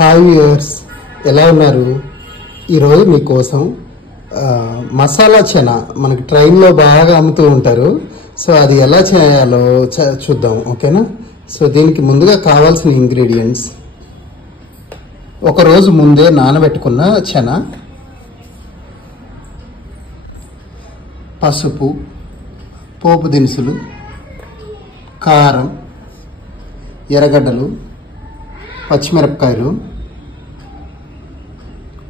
Hi viewers, ఎలా ఉన్నారు? ఈరోజు మీకోసం మసాలా చెనా మనకి ట్రైన్లో బాగా అమ్ముతూ ఉంటారు. సో అది ఎలా చేయాలో చూద్దాం, ఓకేనా? సో దీనికి ముందుగా కావాల్సిన ఇంగ్రీడియంట్స్: ఒకరోజు ముందే నానబెట్టుకున్న చెనా, పసుపు, పోపు దినుసులు, కారం, ఎర్రగడ్డలు, పచ్చిమిరపకాయలు,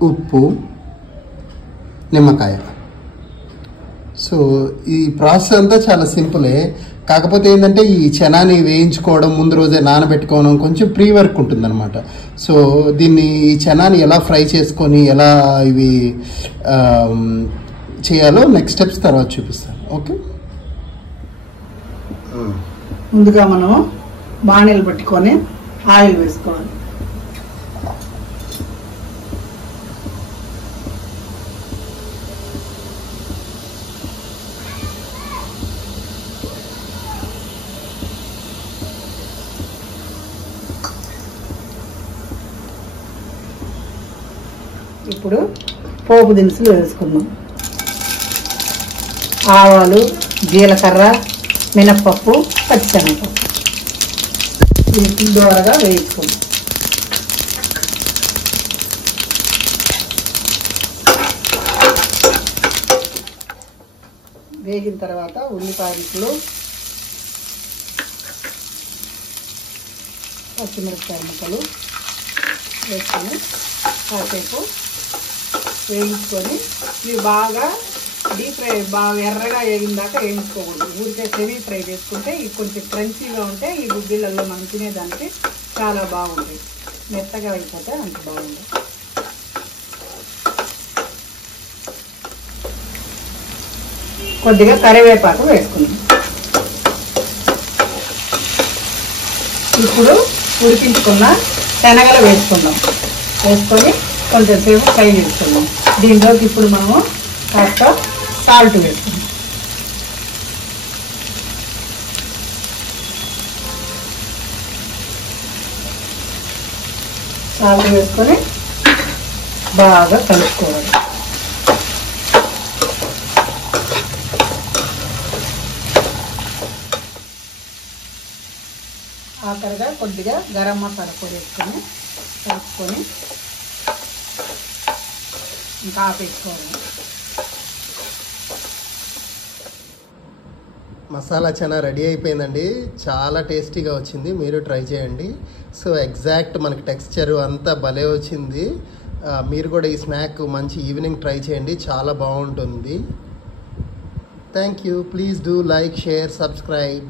ఉప్పు, నిమ్మకాయ. సో ఈ ప్రాసెస్ అంతా చాలా సింపులే. కాకపోతే ఏంటంటే ఈ చెనాని వేయించుకోవడం, ముందు రోజే నానబెట్టుకోవడం కొంచెం ప్రీ వర్క్ ఉంటుందన్నమాట. సో దీన్ని ఈ చెనాని ఎలా ఫ్రై చేసుకొని ఎలా ఇవి చేయాలో నెక్స్ట్ స్టెప్స్ తర్వాత చూపిస్తాను, ఓకే? ముందుగా మనం బాణీలు పెట్టుకొని ఆయిల్ వేసుకోవాలి. ఇప్పుడు పోపు దినుసులు వేసుకుందాం. ఆవాలు, జీలకర్ర, మినప్పప్పు, పచ్చిశనగపప్పు వీటిని దూరగా వేయించుకుందాం. వేగిన తర్వాత ఉల్లిపాయ ముక్కలు, పచ్చిమిరపకాయ ముక్కలు వేసుకొని కాసేపు వేయించుకొని, ఇవి బాగా డీప్ ఫ్రై, బాగా ఎర్రగా వేగిన దాకా వేయించుకోకూడదు. ఊరికే సెమీ ఫ్రై చేసుకుంటే ఇవి కొంచెం క్రంచీగా ఉంటే ఈ గుడ్డీలలో మనం తినేదానికి చాలా బాగుంటాయి. మెత్తగా అయిపోతే అంత బాగుంటుంది. కొద్దిగా కరివేపాకు వేసుకుందాం. ఇప్పుడు ఉడికించుకున్న శనగలు వేసుకుందాం. వేసుకొని కొంచెం సేపు ఫ్రై చేసుకుందాం. దీంట్లోకి ఇప్పుడు మనము కాస్త సాల్ట్ వేసుకుందాం. సాల్ట్ వేసుకొని బాగా కలుపుకోవాలి. ఆఖరిగా కొద్దిగా గరం మసాలా పొడి వేసుకొని కలుపుకొని ఇంకా ఆపేసుకోవాలి. మసాలా చెనా రెడీ అయిపోయిందండి. చాలా టేస్టీగా వచ్చింది, మీరు ట్రై చేయండి. సో ఎగ్జాక్ట్ మనకి టెక్స్చర్ అంతా భలే వచ్చింది. మీరు కూడా ఈ స్నాక్ మంచి ఈవినింగ్ ట్రై చేయండి, చాలా బాగుంటుంది. Thank you. Please do like, share, subscribe.